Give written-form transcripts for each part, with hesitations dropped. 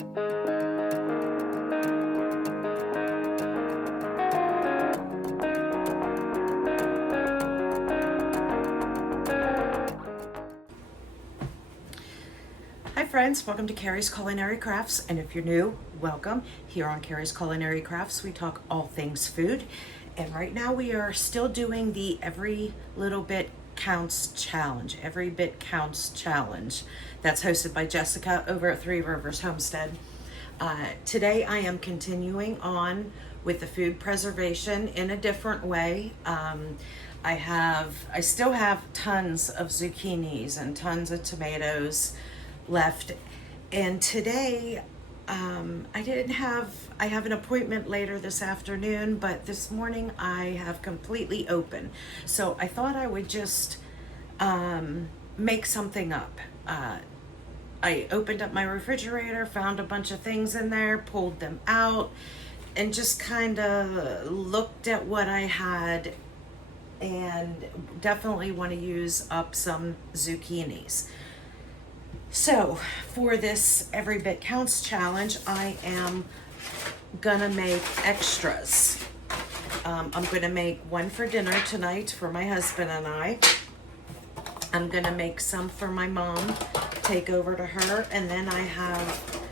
Hi friends, welcome to Carrie's Culinary Crafts, and if you're new, welcome. Here on Carrie's Culinary Crafts, we talk all things food, and right now we are still doing the Every Little Bit Counts Challenge, Every Bit Counts Challenge. That's hosted by Jessica over at Three Rivers Homestead. Today I am continuing on with the food preservation in a different way. I still have tons of zucchinis and tons of tomatoes left, and today I have an appointment later this afternoon, but this morning I have completely open, so I thought I would just make something up. I opened up my refrigerator, found a bunch of things in there, pulled them out, and just kind of looked at what I had, and definitely want to use up some zucchinis. So for this Every Bit Counts challenge, I am gonna make extras. I'm gonna make one for dinner tonight for my husband and I. I'm gonna make some for my mom, take over to her, and then I have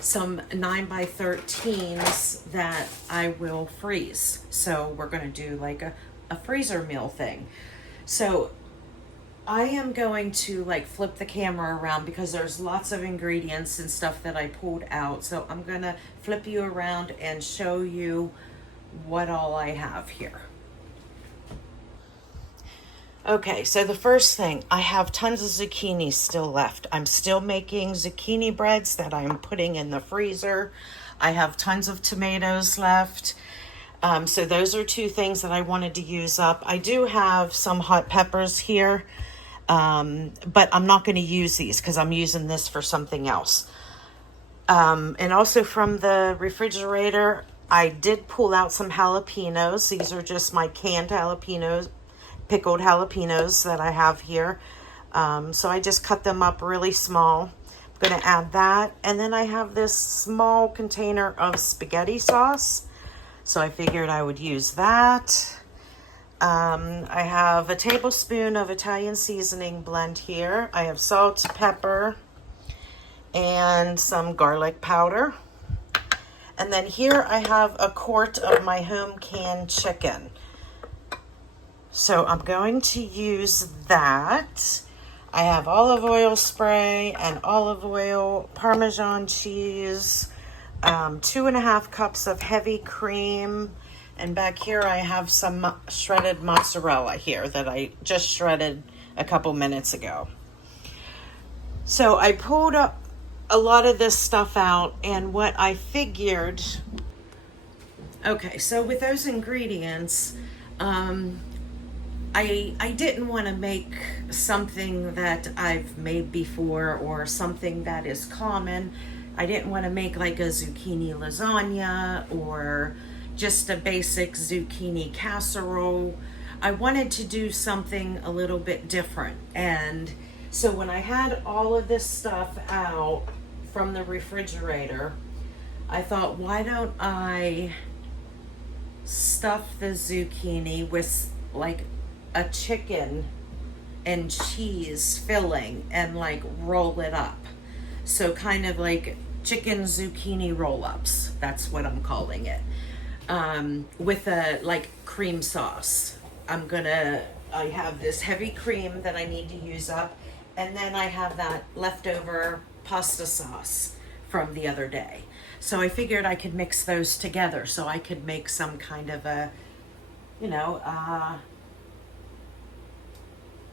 some 9x13s that I will freeze. So we're gonna do like a freezer meal thing. So I am going to like flip the camera around because there's lots of ingredients and stuff that I pulled out. So I'm gonna flip you around and show you what all I have here. Okay, so the first thing, I have tons of zucchini still left. I'm still making zucchini breads that I'm putting in the freezer. I have tons of tomatoes left. So those are two things that I wanted to use up. I do have some hot peppers here. But I'm not going to use these because I'm using this for something else. And also from the refrigerator, I did pull out some jalapenos. These are just my canned jalapenos, pickled jalapenos that I have here. So I just cut them up really small. I'm going to add that. And then I have this small container of spaghetti sauce. So I figured I would use that. I have a tablespoon of Italian seasoning blend here. I have salt, pepper, and some garlic powder. And then here I have a quart of my home canned chicken. So I'm going to use that. I have olive oil spray and olive oil, Parmesan cheese, 2.5 cups of heavy cream. And back here I have some shredded mozzarella here that I just shredded a couple minutes ago. So I pulled up a lot of this stuff out, and what I figured, okay, so with those ingredients, I didn't want to make something that I've made before or something that is common. I didn't want to make like a zucchini lasagna or just a basic zucchini casserole. I wanted to do something a little bit different. And so when I had all of this stuff out from the refrigerator, I thought, why don't I stuff the zucchini with like a chicken and cheese filling and like roll it up. So kind of like chicken zucchini roll-ups. That's what I'm calling it. With a like cream sauce. I have this heavy cream that I need to use up, and then I have that leftover pasta sauce from the other day. So I figured I could mix those together so I could make some kind of a,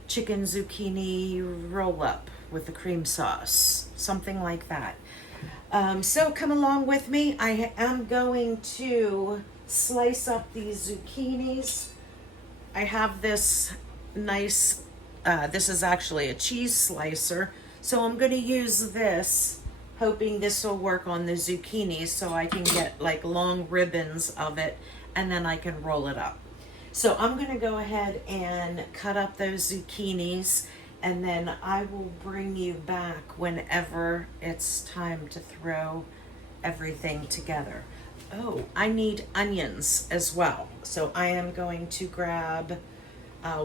chicken zucchini roll-up with the cream sauce, something like that. So come along with me. I am going to slice up these zucchinis. I have this nice, this is actually a cheese slicer. So I'm going to use this, hoping this will work on the zucchinis so I can get like long ribbons of it, and then I can roll it up. So I'm going to go ahead and cut up those zucchinis, And then I will bring you back whenever it's time to throw everything together. Oh, I need onions as well. So I am going to grab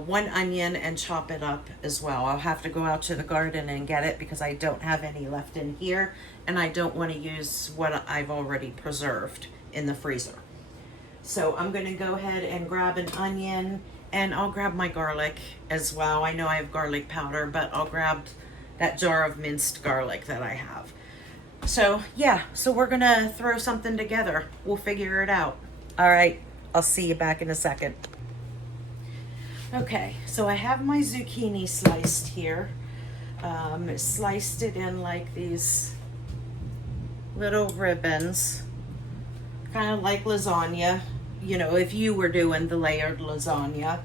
one onion and chop it up as well. I'll have to go out to the garden and get it because I don't have any left in here, and I don't want to use what I've already preserved in the freezer. So I'm going to go ahead and grab an onion, and I'll grab my garlic as well. I know I have garlic powder, but I'll grab that jar of minced garlic that I have. So yeah, so we're going to throw something together. We'll figure it out. All right, I'll see you back in a second. Okay, so I have my zucchini sliced here. Sliced it in like these little ribbons, kind of like lasagna. You know, if you were doing the layered lasagna.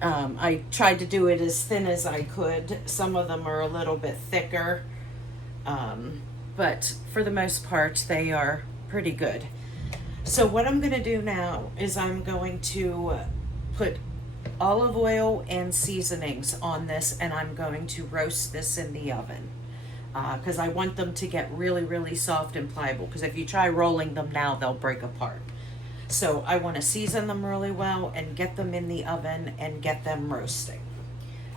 I tried to do it as thin as I could. Some of them are a little bit thicker, but for the most part, they are pretty good. So what I'm going to do now is I'm going to put olive oil and seasonings on this, and I'm going to roast this in the oven because I want them to get really, really soft and pliable, because if you try rolling them now, they'll break apart. So I want to season them really well and get them in the oven and get them roasting.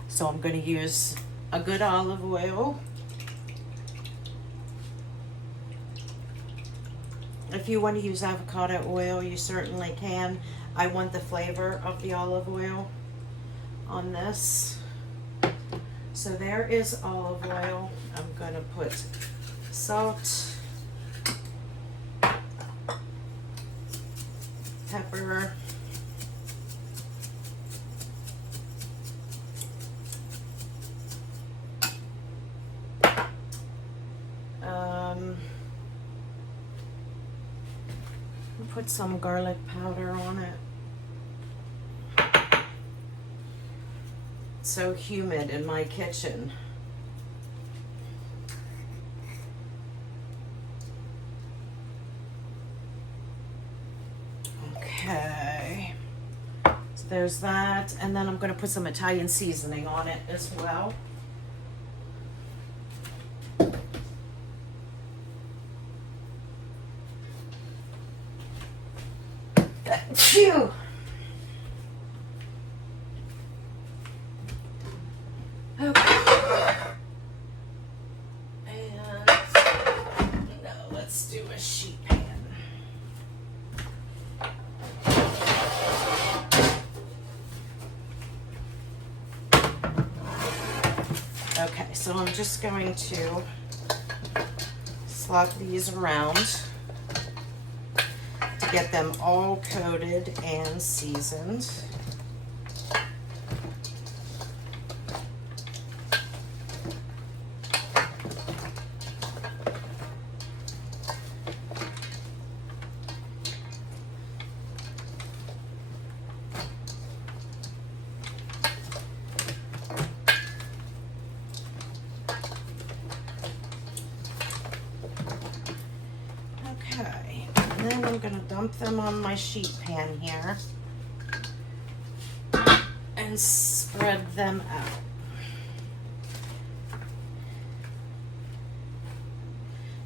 So I'm going to use a good olive oil. If you want to use avocado oil, you certainly can. I want the flavor of the olive oil on this. So there is olive oil. I'm going to put salt, pepper, put some garlic powder on it. It's so humid in my kitchen. Okay, so there's that, and then I'm going to put some Italian seasoning on it as well. Phew! Okay. And now let's do a sheet pan. Okay, so I'm just going to slop these around to get them all coated and seasoned. Okay, and then I'm going to dump them on my sheet pan here and spread them out.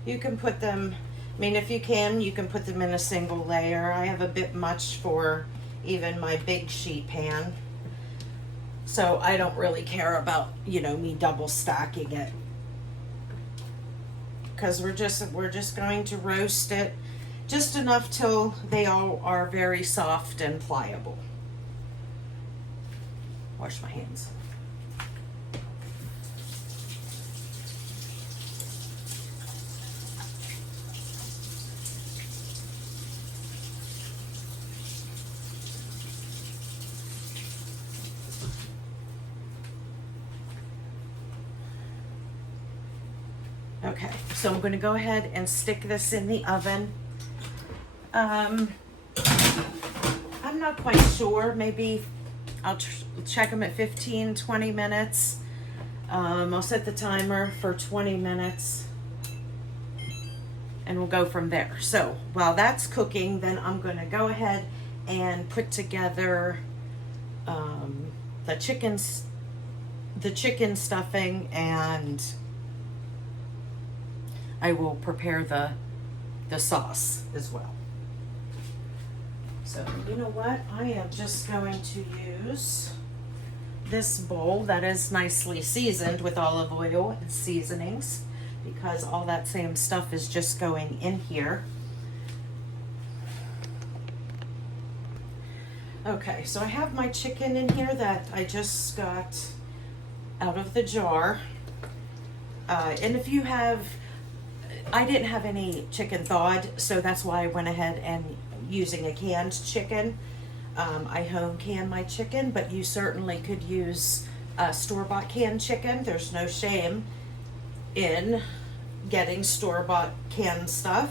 You can put them, I mean, if you can put them in a single layer. I have a bit much for even my big sheet pan, so I don't really care about, you know, me double stacking it, because we're just going to roast it just enough till they all are very soft and pliable. Wash my hands. Okay, so I'm going to go ahead and stick this in the oven. I'm not quite sure. Maybe I'll check them at 15-20 minutes. I'll set the timer for 20 minutes and we'll go from there. So while that's cooking, then I'm going to go ahead and put together the chicken the chicken stuffing, and I will prepare the sauce as well. So you know what? I am just going to use this bowl that is nicely seasoned with olive oil and seasonings, because all that same stuff is just going in here. Okay, so I have my chicken in here that I just got out of the jar. And if you have, I didn't have any chicken thawed, so that's why I went ahead and using a canned chicken. I home can my chicken, but you certainly could use store-bought canned chicken. There's no shame in getting store-bought canned stuff.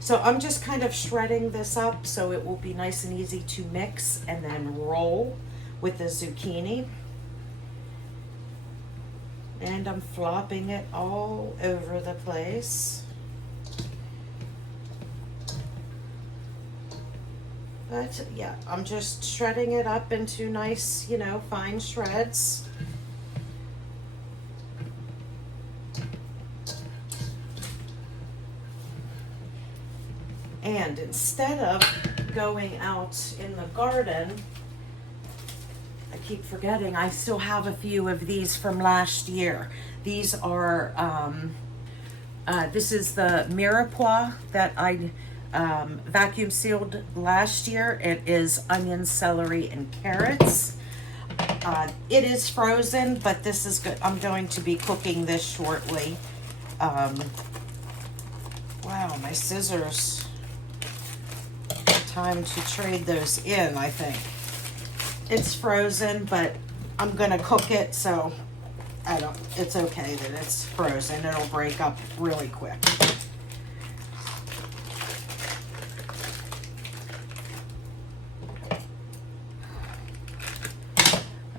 So I'm just kind of shredding this up so it will be nice and easy to mix and then roll with the zucchini. And I'm flopping it all over the place. But yeah, I'm just shredding it up into nice, you know, fine shreds. And instead of going out in the garden, I keep forgetting, I still have a few of these from last year. These are, this is the Mirepoix that I vacuum sealed last year. It is onion, celery, and carrots. It is frozen, but this is good. I'm going to be cooking this shortly. Wow, my scissors. Time to trade those in, I think. It's frozen, but I'm gonna cook it, so it's okay that it's frozen. It'll break up really quick.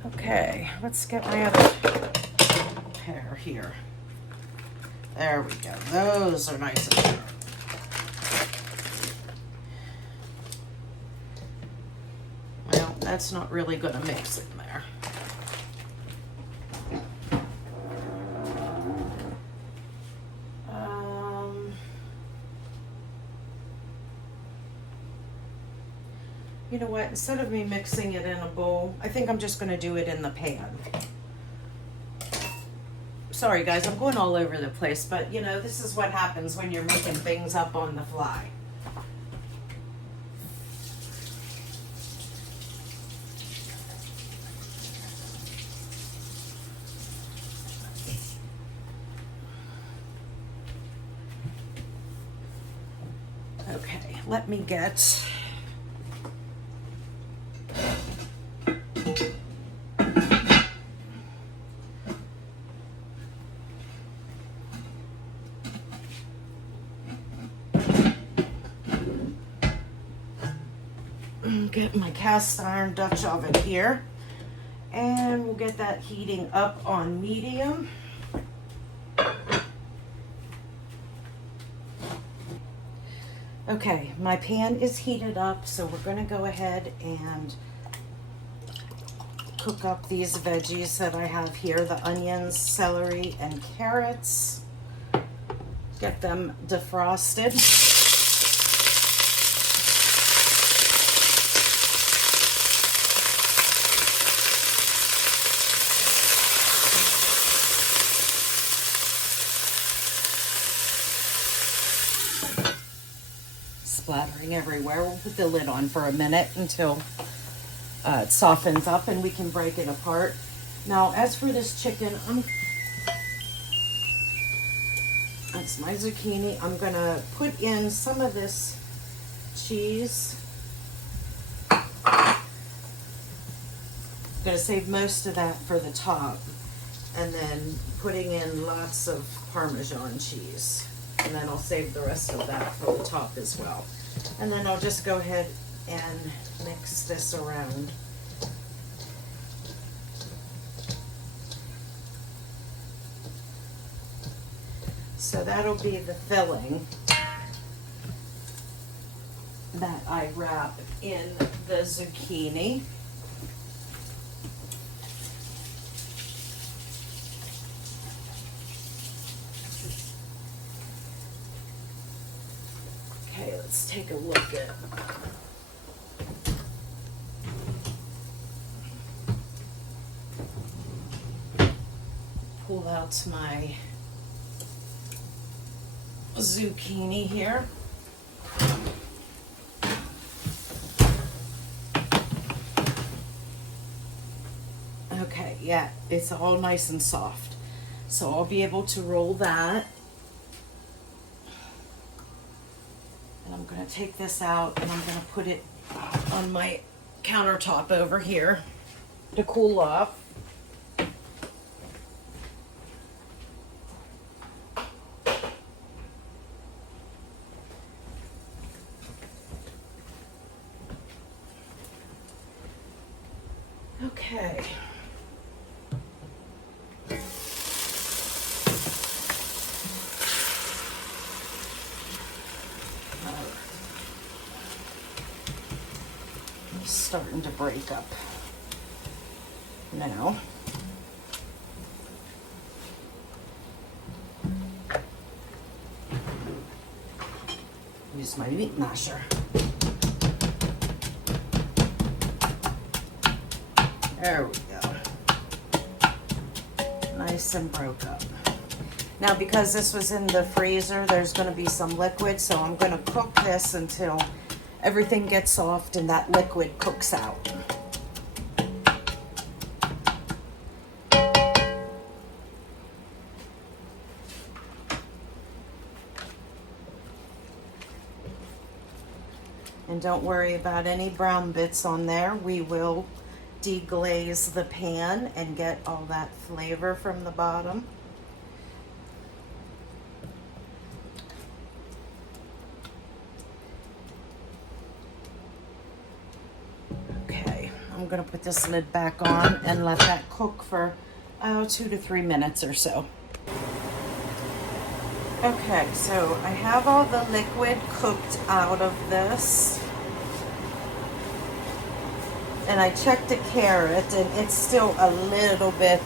Okay, let's get my other pair here. There we go. Those are nice and sharp. Well, that's not really going to mix in there. You know what? Instead of me mixing it in a bowl, I think I'm just going to do it in the pan. Sorry guys, I'm going all over the place, but you know, this is what happens when you're making things up on the fly. Okay, let me get my cast iron Dutch oven here, and we'll get that heating up on medium. Okay, my pan is heated up, so we're going to go ahead and cook up these veggies that I have here, the onions, celery, and carrots. Get them defrosted. Splattering everywhere. We'll put the lid on for a minute until it softens up and we can break it apart. Now, as for this chicken, that's my zucchini. I'm gonna put in some of this cheese. I'm gonna save most of that for the top, and then putting in lots of Parmesan cheese. And then I'll save the rest of that for the top as well. And then I'll just go ahead and mix this around. So that'll be the filling that I wrap in the zucchini. let's take a look at pull out my zucchini here. Okay, yeah, it's all nice and soft. So I'll be able to roll that. And I'm going to take this out and I'm going to put it on my countertop over here to cool off. Okay. It's starting to break up now. Use my meat masher. There we go. Nice and broke up. Now, because this was in the freezer, there's going to be some liquid, so I'm going to cook this until everything gets soft and that liquid cooks out. And don't worry about any brown bits on there. We will deglaze the pan and get all that flavor from the bottom. Okay, I'm gonna put this lid back on and let that cook for 2 to 3 minutes or so. Okay, so I have all the liquid cooked out of this. And I checked the carrot and it's still a little bit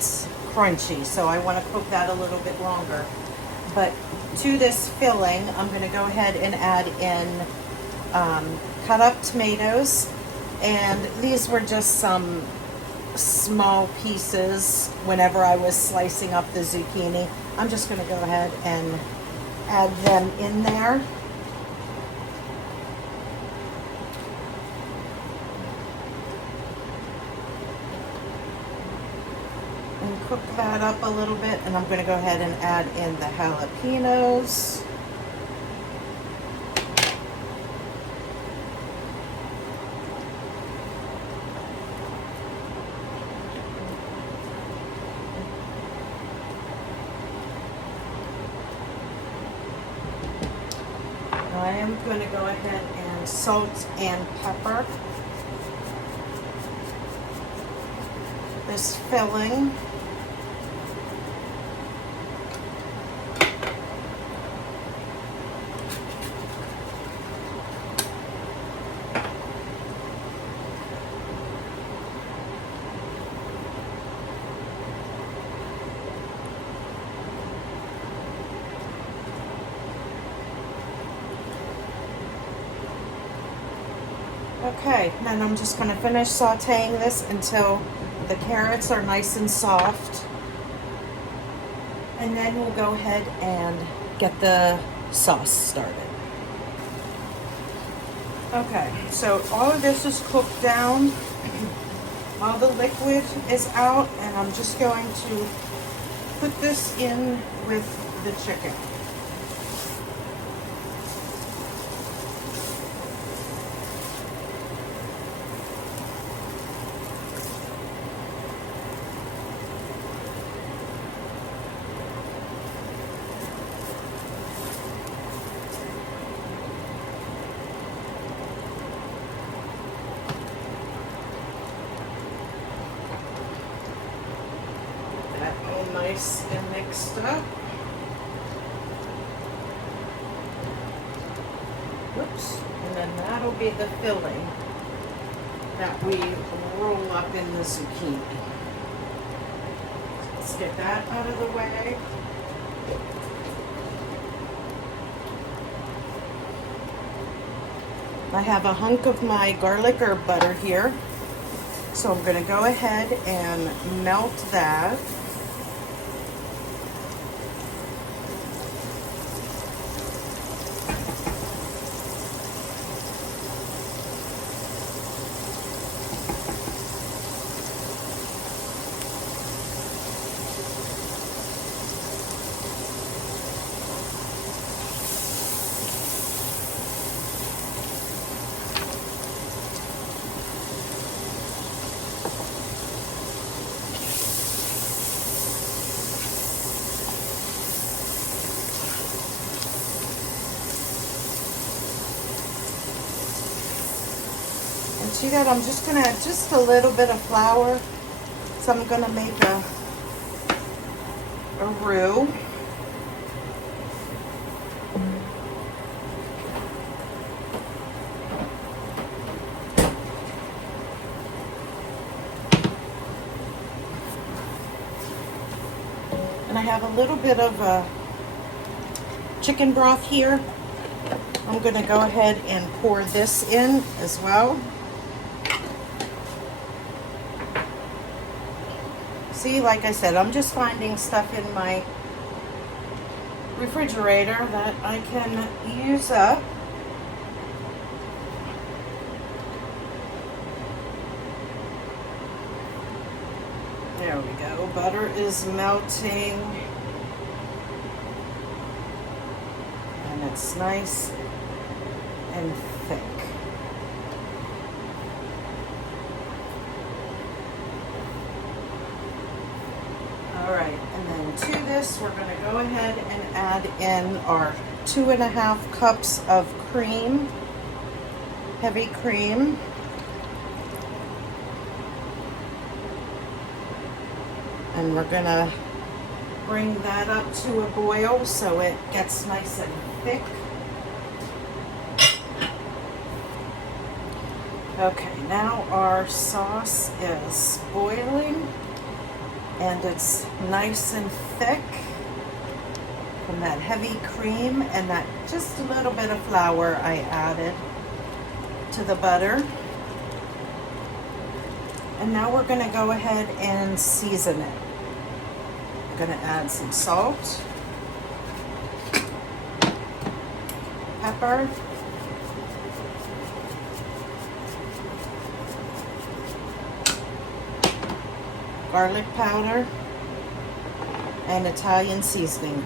crunchy, so I want to cook that a little bit longer. But to this filling, I'm going to go ahead and add in cut up tomatoes. And these were just some small pieces whenever I was slicing up the zucchini. I'm just going to go ahead and add them in there. And cook that up a little bit, and I'm going to go ahead and add in the jalapenos. I am going to go ahead and salt and pepper this filling. Okay, then I'm just going to finish sauteing this until the carrots are nice and soft. And then we'll go ahead and get the sauce started. Okay, so all of this is cooked down. All the liquid is out, and I'm just going to put this in with the chicken. Nice and mixed up. Whoops. And then that'll be the filling that we roll up in the zucchini. Let's get that out of the way. I have a hunk of my garlic herb butter here. So I'm going to go ahead and melt that. And see that I'm just gonna add just a little bit of flour. So I'm gonna make a roux. And I have a little bit of chicken broth here. I'm gonna go ahead and pour this in as well. See, like I said, I'm just finding stuff in my refrigerator that I can use up. There we go. Butter is melting. And it's nice and thick. Alright, and then to this we're going to go ahead and add in our 2.5 cups of cream, heavy cream. And we're going to bring that up to a boil so it gets nice and thick. Okay, now our sauce is boiling and it's nice and thick from that heavy cream and that just a little bit of flour I added to the butter. And now we're going to go ahead and season it. I'm going to add some salt, pepper, garlic powder, and Italian seasoning.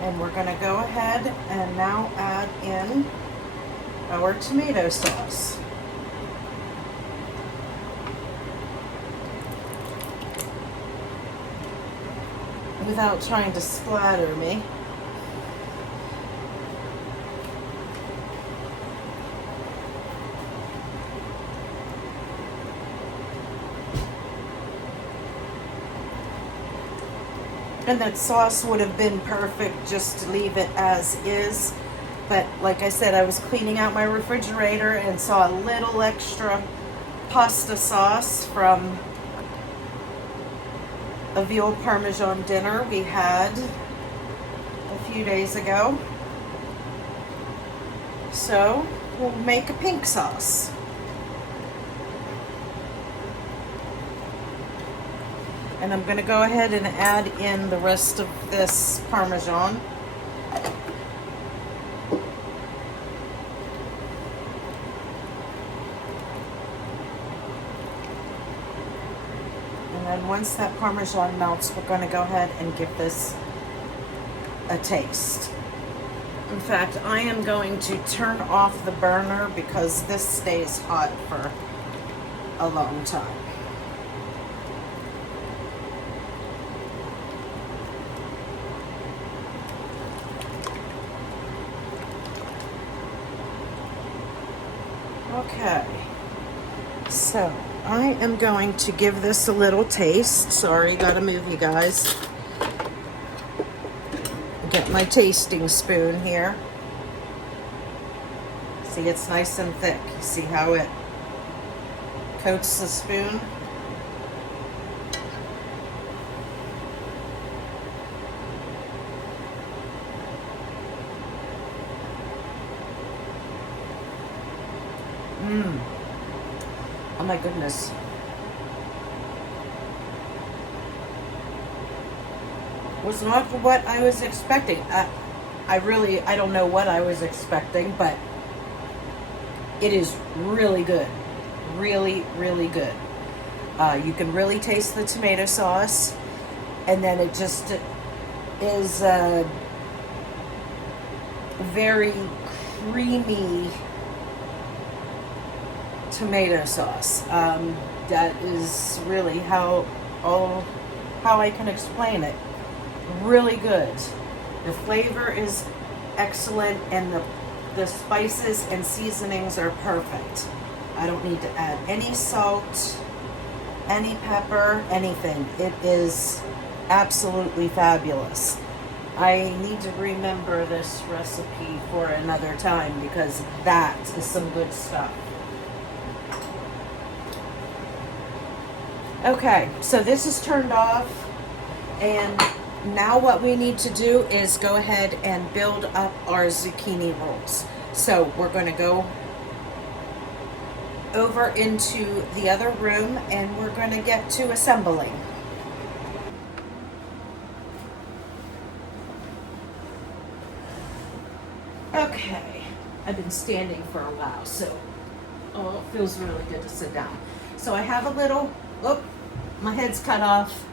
And we're going to go ahead and now add in our tomato sauce. Without trying to splatter me. And that sauce would have been perfect just to leave it as is. But like I said, I was cleaning out my refrigerator and saw a little extra pasta sauce from a veal parmesan dinner we had a few days ago. So we'll make a pink sauce. And I'm going to go ahead and add in the rest of this parmesan. And then once that parmesan melts, we're going to go ahead and give this a taste. In fact, I am going to turn off the burner because this stays hot for a long time. Okay, so I am going to give this a little taste. Sorry, gotta move you guys. Get my tasting spoon here. See, it's nice and thick. See how it coats the spoon? Mmm. Oh my goodness. Was not what I was expecting. I don't know what I was expecting, but it is really good. Really, really good. You can really taste the tomato sauce, and then it just is very creamy tomato sauce. That is really how I can explain it. Really good. The flavor is excellent, and the spices and seasonings are perfect. I don't need to add any salt, any pepper, anything. It is absolutely fabulous. I need to remember this recipe for another time because that is some good stuff. Okay, so this is turned off, and now what we need to do is go ahead and build up our zucchini rolls. So we're going to go over into the other room and we're going to get to assembling. Okay, I've been standing for a while, so it feels really good to sit down. So I have a little, my head's cut off.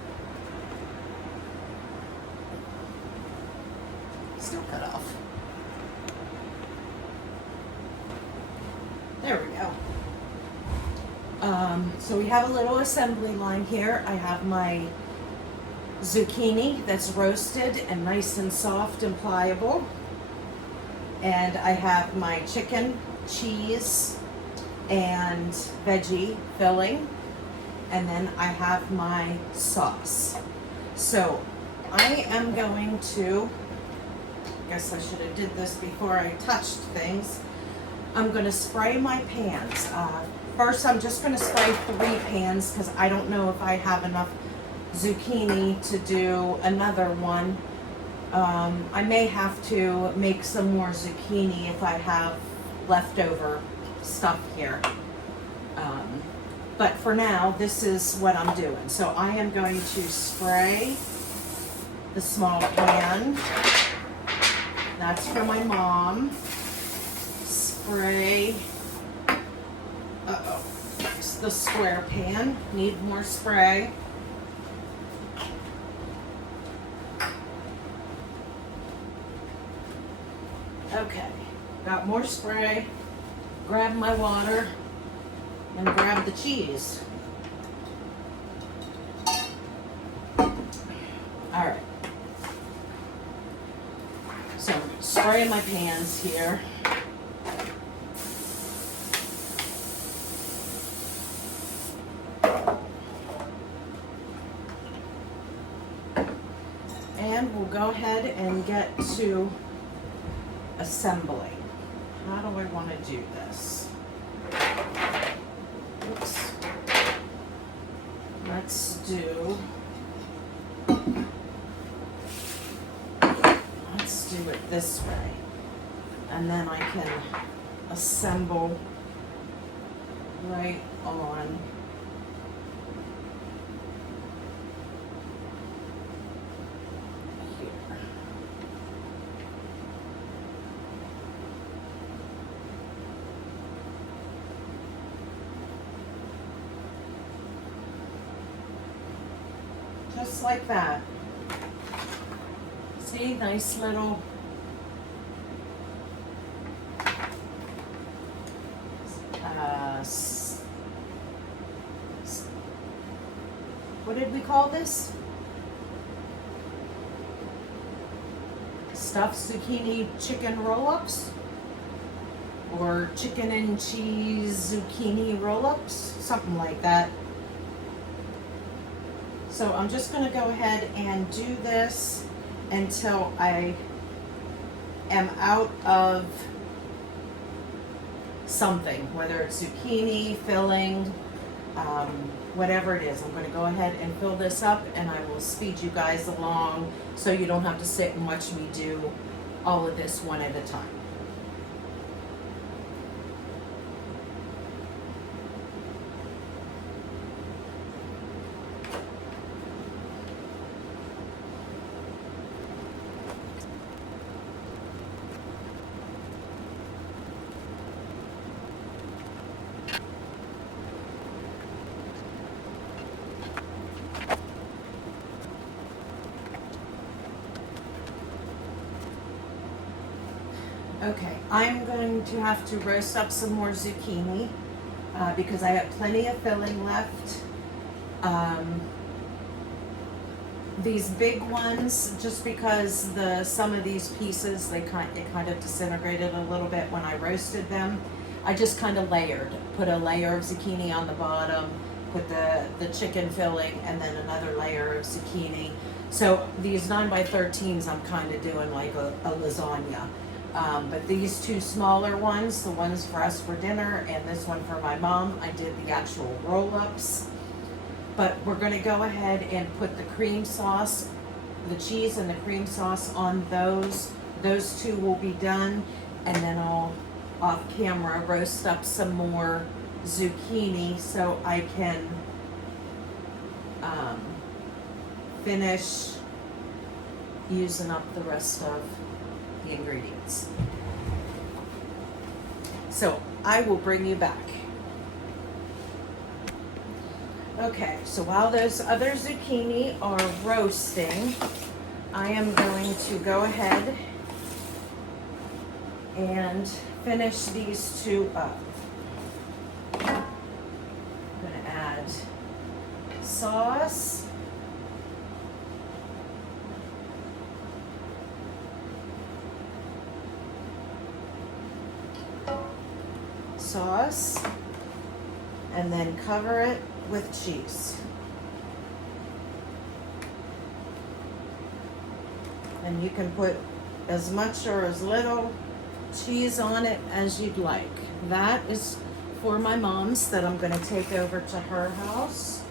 Still cut off. There we go. So we have a little assembly line here. I have my zucchini that's roasted and nice and soft and pliable. And I have my chicken, cheese, and veggie filling. And then I have my sauce. So I am going to, I guess I should have did this before I touched things. I'm going to spray my pans. First, I'm just going to spray 3 pans because I don't know if I have enough zucchini to do another one. I may have to make some more zucchini if I have leftover stuff here. But for now, this is what I'm doing. So I am going to spray the small pan. That's for my mom. Spray. It's the square pan. Need more spray. Okay, got more spray. Grab my water and grab the cheese. All right. So spraying my pans here. And we'll go ahead and get to assembling. How do I want to do this? Oops. Let's do it this way. And then I can assemble right on here. Just like that. See, nice little what did we call this? Stuffed zucchini chicken roll-ups? Or chicken and cheese zucchini roll-ups? Something like that. So I'm just going to go ahead and do this until I am out of something, whether it's zucchini, filling, whatever it is. I'm going to go ahead and fill this up, and I will speed you guys along so you don't have to sit and watch me do all of this one at a time. Okay, I'm going to have to roast up some more zucchini because I have plenty of filling left. These big ones, just because some of these pieces, it kind of disintegrated a little bit when I roasted them. I just kind of layered, put a layer of zucchini on the bottom, put the chicken filling, and then another layer of zucchini. So these 9x13s, I'm kind of doing like a lasagna. But these two smaller ones, the ones for us for dinner and this one for my mom, I did the actual roll-ups. But we're going to go ahead and put the cream sauce, the cheese and the cream sauce on those. Those two will be done, and then I'll, off camera, roast up some more zucchini so I can finish using up the rest of the ingredients. So I will bring you back. Okay, so while those other zucchini are roasting, I am going to go ahead and finish these two up. I'm going to add sauce. And then cover it with cheese. And you can put as much or as little cheese on it as you'd like. That is for my mom's that I'm going to take over to her house.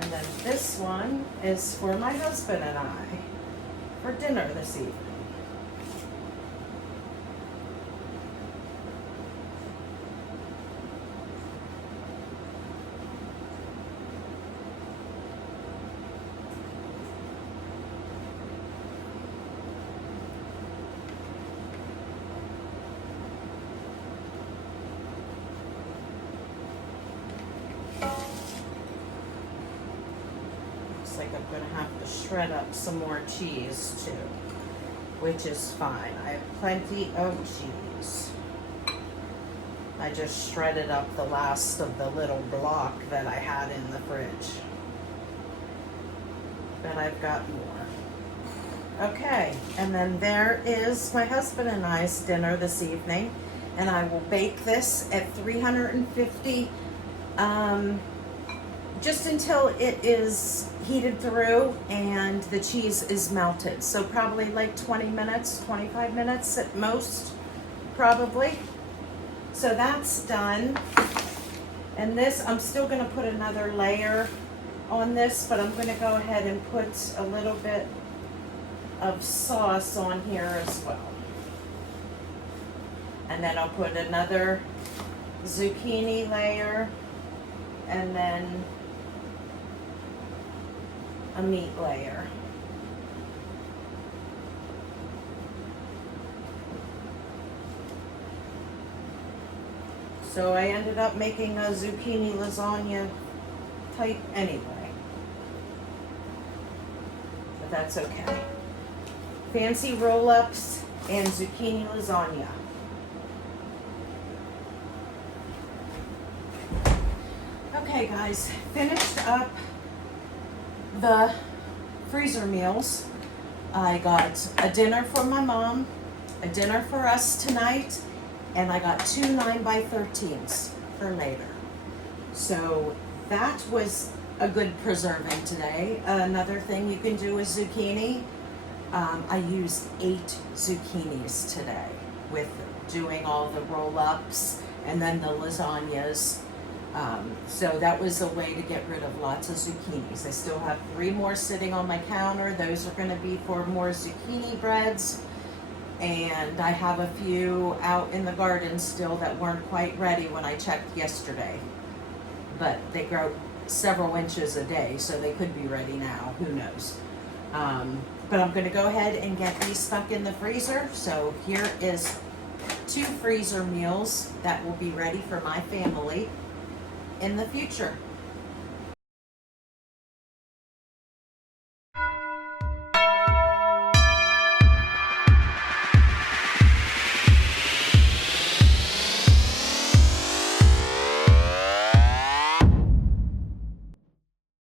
And then this one is for my husband and I for dinner this evening. Like I'm going to have to shred up some more cheese too, which is fine. I have plenty of cheese. I just shredded up the last of the little block that I had in the fridge. But I've got more. Okay, and then there is my husband and I's dinner this evening, and I will bake this at 350 just until it is heated through and the cheese is melted. So probably like 20 minutes, 25 minutes at most, probably. So that's done. And this, I'm still gonna put another layer on this, but I'm gonna go ahead and put a little bit of sauce on here as well. And then I'll put another zucchini layer, and then a meat layer. So I ended up making a zucchini lasagna type anyway. But that's okay. Fancy roll-ups and zucchini lasagna. Okay guys, finished up the freezer meals. I got a dinner for my mom, a dinner for us tonight, and I got 2 9x13s for later. So that was a good preserving today. Another thing you can do with zucchini, I used 8 zucchinis today with doing all the roll-ups and then the lasagnas. So that was a way to get rid of lots of zucchinis. I still have 3 more sitting on my counter. Those are going to be for more zucchini breads. And I have a few out in the garden still that weren't quite ready when I checked yesterday. But they grow several inches a day, so they could be ready now. Who knows? But I'm going to go ahead and get these stuck in the freezer. So here is 2 freezer meals that will be ready for my family in the future.